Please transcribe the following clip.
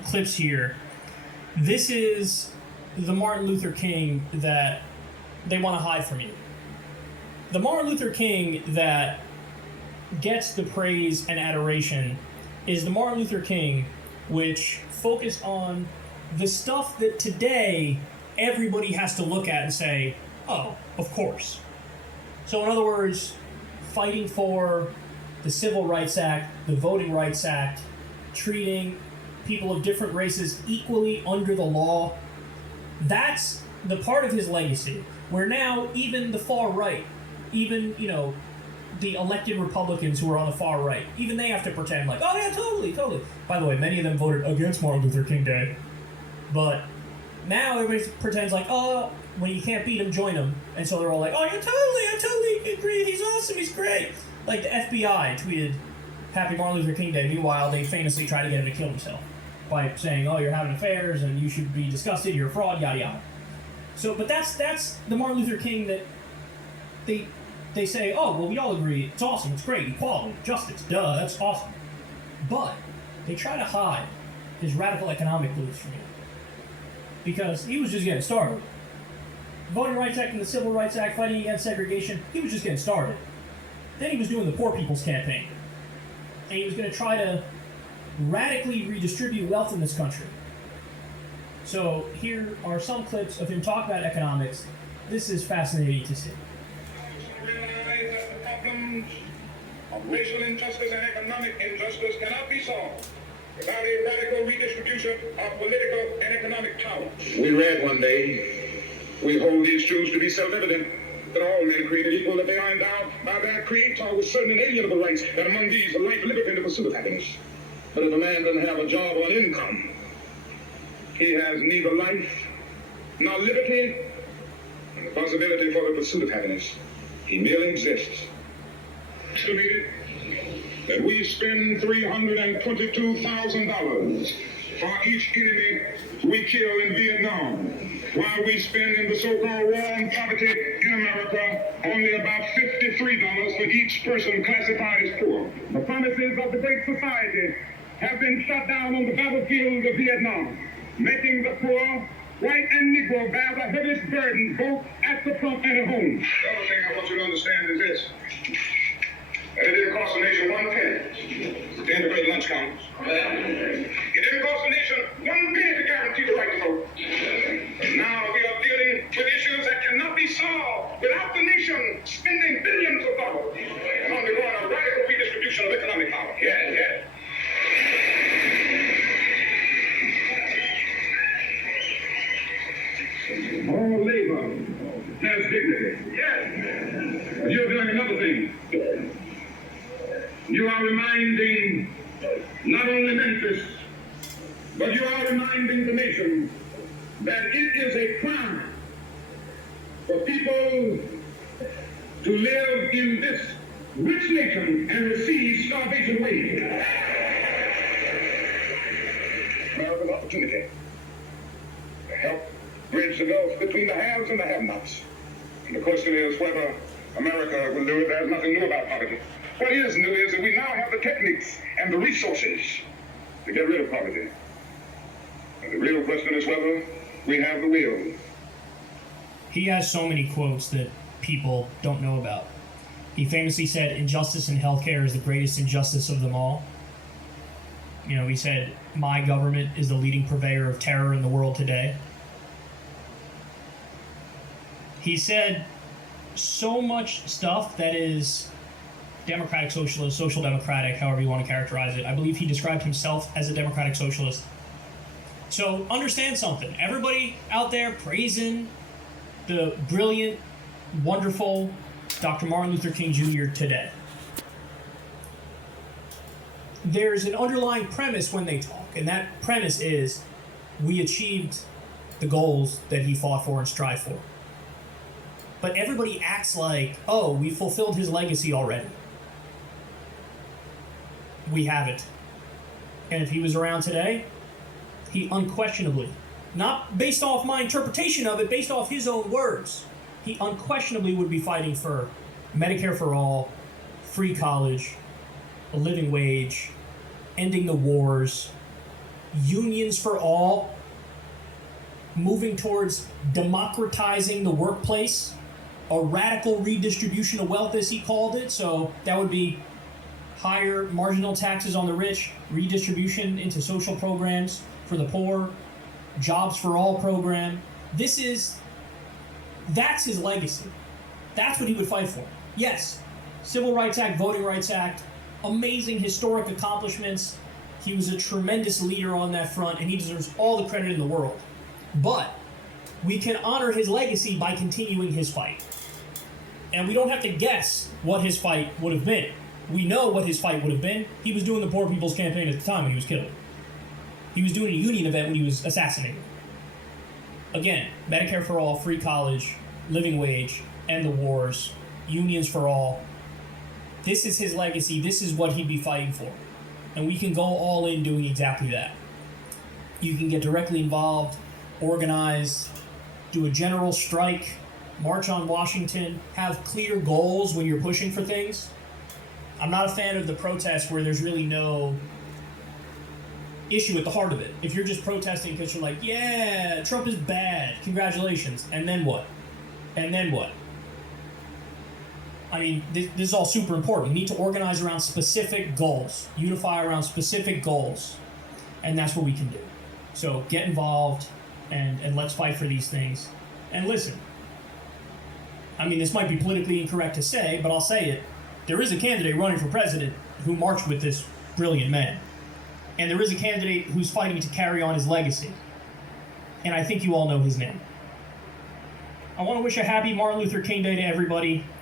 clips here. This is the Martin Luther King that they want to hide from you. The Martin Luther King that gets the praise and adoration is the Martin Luther King which focused on the stuff that today everybody has to look at and say, oh, of course. So in other words, fighting for the Civil Rights Act, the Voting Rights Act, treating people of different races equally under the law, that's the part of his legacy where now even the far right, even, the elected Republicans who are on the far right, even they have to pretend like, oh yeah, totally. By the way, many of them voted against Martin Luther King Day. But now everybody pretends like, oh, when you can't beat him, join him. And so they're all like, oh, I totally agree, he's awesome, he's great. Like the FBI tweeted, Happy Martin Luther King Day. Meanwhile, they famously try to get him to kill himself by saying, oh, you're having affairs and you should be disgusted, you're a fraud, yada yada. So, but that's the Martin Luther King that they say, oh, well, we all agree, it's awesome, it's great, equality, justice, duh, that's awesome. But they try to hide his radical economic beliefs from you. Because he was just getting started. Voting Rights Act and the Civil Rights Act, fighting against segregation, he was just getting started. Then he was doing the Poor People's Campaign. And he was going to try to radically redistribute wealth in this country. So here are some clips of him talk about economics. This is fascinating to see. Realize that the problems of racial injustice and economic injustice cannot be solved without a radical redistribution of political and economic power. We read one day, we hold these truths to be self-evident, that all men are created equal, that they are endowed by their Creator with certain inalienable rights, that among these, the life, liberty, and the pursuit of happiness. But if a man doesn't have a job or an income, he has neither life nor liberty and the possibility for the pursuit of happiness. He merely exists. Estimated that we spend $322,000 for each enemy we kill in Vietnam, while we spend in the so-called war on poverty in America only about $53 for each person classified as poor. The promises of the Great Society have been shot down on the battlefield of Vietnam, making the poor, white and Negro, bear the heaviest burden both at the front and at home. The other thing I want you to understand is this. And it didn't cost the nation one penny to integrate lunch counters. It didn't cost the nation one penny to guarantee the right to vote. But now we are dealing with issues that cannot be solved without the nation spending billions of dollars and undergoing a radical redistribution of economic power. Yeah. All labor has dignity. Yes. But you're doing another thing. You are reminding not only Memphis, but you are reminding the nation that it is a crime for people to live in this rich nation and receive starvation wages. America's opportunity to help bridge the gulf between the haves and the have-nots. And the question is whether America will do it. There's nothing new about poverty. What is new is that we now have the techniques and the resources to get rid of poverty. And the real question is whether we have the will. He has so many quotes that people don't know about. He famously said, injustice in healthcare is the greatest injustice of them all. He said, my government is the leading purveyor of terror in the world today. He said so much stuff that is democratic socialist, social democratic, however you want to characterize it. I believe he described himself as a democratic socialist. So understand something. Everybody out there praising the brilliant, wonderful Dr. Martin Luther King Jr. today. There's an underlying premise when they talk, and that premise is we achieved the goals that he fought for and strived for. But everybody acts like, oh, we fulfilled his legacy already. We haven't. And if he was around today, he unquestionably, not based off my interpretation of it, based off his own words, he unquestionably would be fighting for Medicare for all, free college, a living wage, ending the wars, unions for all, moving towards democratizing the workplace, a radical redistribution of wealth, as he called it. So that would be higher marginal taxes on the rich, redistribution into social programs for the poor, jobs for all program. That's his legacy. That's what he would fight for. Yes, Civil Rights Act, Voting Rights Act, amazing historic accomplishments. He was a tremendous leader on that front, and he deserves all the credit in the world. But we can honor his legacy by continuing his fight. And we don't have to guess what his fight would have been. We know what his fight would have been. He was doing the Poor People's Campaign at the time when he was killed. He was doing a union event when he was assassinated. Again, Medicare for all, free college, living wage, end the wars, unions for all. This is his legacy. This is what he'd be fighting for. And we can go all in doing exactly that. You can get directly involved, organize, do a general strike, march on Washington, have clear goals when you're pushing for things. I'm not a fan of the protests where there's really no issue at the heart of it. If you're just protesting because you're like, yeah, Trump is bad, congratulations, and then what? And then what? I mean, this is all super important. You need to organize around specific goals, unify around specific goals, and that's what we can do. So get involved, and let's fight for these things. And listen, I mean, this might be politically incorrect to say, but I'll say it. There is a candidate running for president who marched with this brilliant man. And there is a candidate who's fighting to carry on his legacy. And I think you all know his name. I want to wish a happy Martin Luther King Day to everybody.